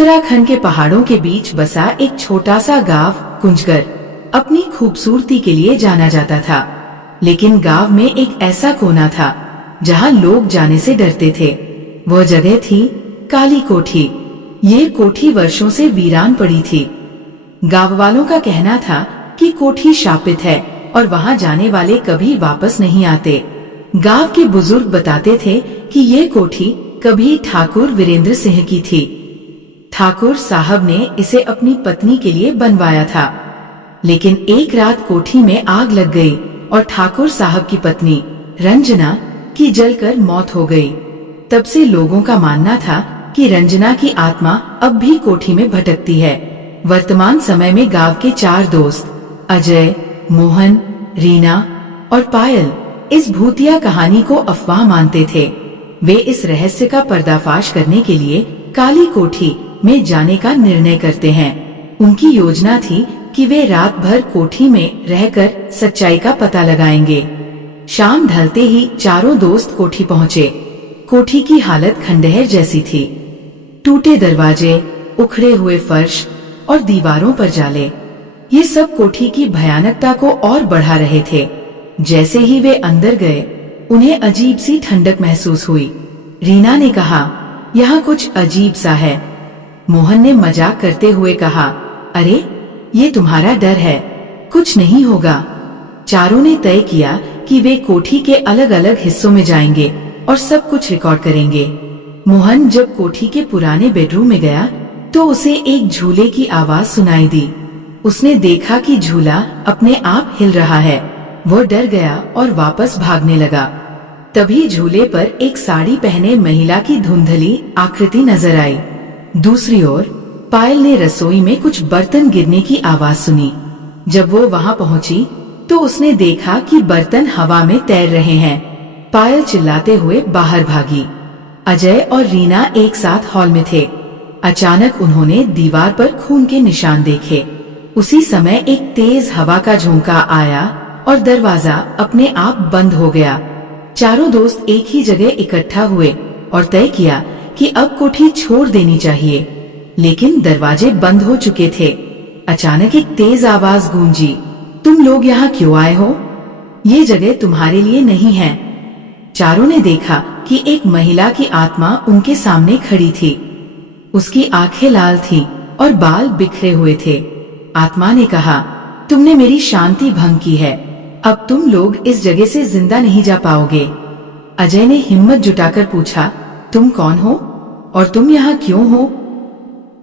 उत्तराखंड के पहाड़ों के बीच बसा एक छोटा सा गांव कुंजगर अपनी खूबसूरती के लिए जाना जाता था। लेकिन गांव में एक ऐसा कोना था जहां लोग जाने से डरते थे। वह जगह थी काली कोठी। ये कोठी वर्षों से वीरान पड़ी थी। गांव वालों का कहना था कि कोठी शापित है और वहां जाने वाले कभी वापस नहीं आते। गांव के बुजुर्ग बताते थे कि ये कोठी कभी ठाकुर वीरेंद्र सिंह की थी। ठाकुर साहब ने इसे अपनी पत्नी के लिए बनवाया था। लेकिन एक रात कोठी में आग लग गई और ठाकुर साहब की पत्नी रंजना की जलकर मौत हो गई। तब से लोगों का मानना था कि रंजना की आत्मा अब भी कोठी में भटकती है। वर्तमान समय में गांव के 4 दोस्त अजय, मोहन, रीना और पायल इस भूतिया कहानी को अफवाह मानते थे। वे इस रहस्य का पर्दाफाश करने के लिए काली कोठी में जाने का निर्णय करते हैं। उनकी योजना थी कि वे रात भर कोठी में रहकर सच्चाई का पता लगाएंगे। शाम ढलते ही चारों दोस्त कोठी पहुँचे। कोठी की हालत खंडहर जैसी थी। टूटे दरवाजे, उखड़े हुए फर्श और दीवारों पर जाले, ये सब कोठी की भयानकता को और बढ़ा रहे थे। जैसे ही वे अंदर गए, उन्हें अजीब सी ठंडक महसूस हुई। रीना ने कहा, यहाँ कुछ अजीब सा है। मोहन ने मजाक करते हुए कहा, अरे ये तुम्हारा डर है, कुछ नहीं होगा। चारों ने तय किया कि वे कोठी के अलग अलग हिस्सों में जाएंगे और सब कुछ रिकॉर्ड करेंगे। मोहन जब कोठी के पुराने बेडरूम में गया तो उसे एक झूले की आवाज सुनाई दी। उसने देखा कि झूला अपने आप हिल रहा है। वो डर गया और वापस भागने लगा। तभी झूले पर एक साड़ी पहने महिला की धुंधली आकृति नजर आई। दूसरी ओर पायल ने रसोई में कुछ बर्तन गिरने की आवाज सुनी। जब वो वहां पहुंची तो उसने देखा कि बर्तन हवा में तैर रहे हैं। पायल चिल्लाते हुए बाहर भागी। अजय और रीना एक साथ हॉल में थे। अचानक उन्होंने दीवार पर खून के निशान देखे। उसी समय एक तेज हवा का झोंका आया और दरवाजा अपने आप बंद हो गया। चारों दोस्त एक ही जगह इकट्ठा हुए और तय किया कि अब कोठी छोड़ देनी चाहिए। लेकिन दरवाजे बंद हो चुके थे। अचानक एक तेज आवाज गूंजी, तुम लोग यहाँ क्यों आए हो? ये जगह तुम्हारे लिए नहीं है। चारों ने देखा कि एक महिला की आत्मा उनके सामने खड़ी थी। उसकी आंखें लाल थीं और बाल बिखरे हुए थे। आत्मा ने कहा, तुमने मेरी शांति भंग की है। अब तुम लोग इस जगह से जिंदा नहीं जा पाओगे। अजय ने हिम्मत जुटाकर पूछा, तुम कौन हो और तुम यहाँ क्यों हो?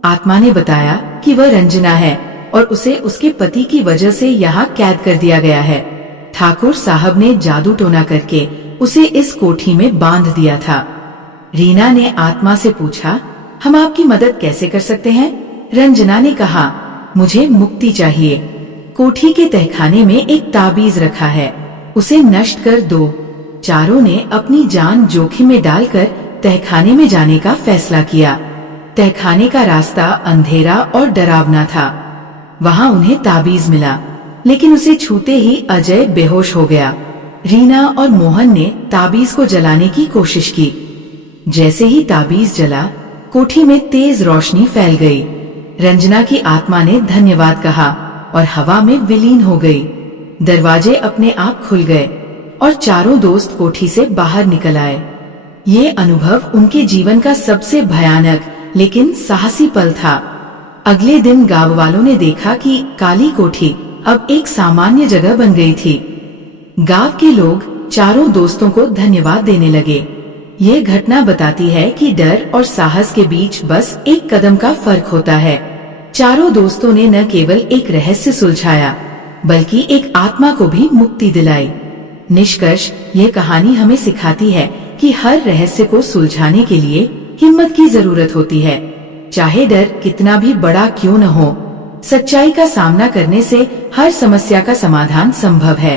आत्मा ने बताया कि वह रंजना है और उसे उसके पति की वजह से यहाँ कैद कर दिया गया है। ठाकुर साहब ने जादू टोना करके उसे इस कोठी में बांध दिया था। रीना ने आत्मा से पूछा, हम आपकी मदद कैसे कर सकते हैं? रंजना ने कहा, मुझे मुक्ति चाहिए। कोठी के तहखाने में एक ताबीज रखा है, उसे नष्ट कर दो। चारों ने अपनी जान जोखिम में डालकर तहखाने में जाने का फैसला किया। तहखाने का रास्ता अंधेरा और डरावना था। वहां उन्हें ताबीज मिला, लेकिन उसे छूते ही अजय बेहोश हो गया। रीना और मोहन ने ताबीज को जलाने की कोशिश की। जैसे ही ताबीज जला, कोठी में तेज रोशनी फैल गई। रंजना की आत्मा ने धन्यवाद कहा और हवा में विलीन हो गई। दरवाजे अपने आप खुल गए और चारों दोस्त कोठी से बाहर निकल आए। ये अनुभव उनके जीवन का सबसे भयानक लेकिन साहसी पल था। अगले दिन गांव वालों ने देखा कि काली कोठी अब एक सामान्य जगह बन गई थी। गांव के लोग चारों दोस्तों को धन्यवाद देने लगे। ये घटना बताती है कि डर और साहस के बीच बस एक कदम का फर्क होता है। चारों दोस्तों ने न केवल एक रहस्य सुलझाया, बल्कि एक आत्मा को भी मुक्ति दिलाई। निष्कर्ष, ये कहानी हमें सिखाती है कि हर रहस्य को सुलझाने के लिए हिम्मत की जरूरत होती है। चाहे डर कितना भी बड़ा क्यों न हो, सच्चाई का सामना करने से हर समस्या का समाधान संभव है।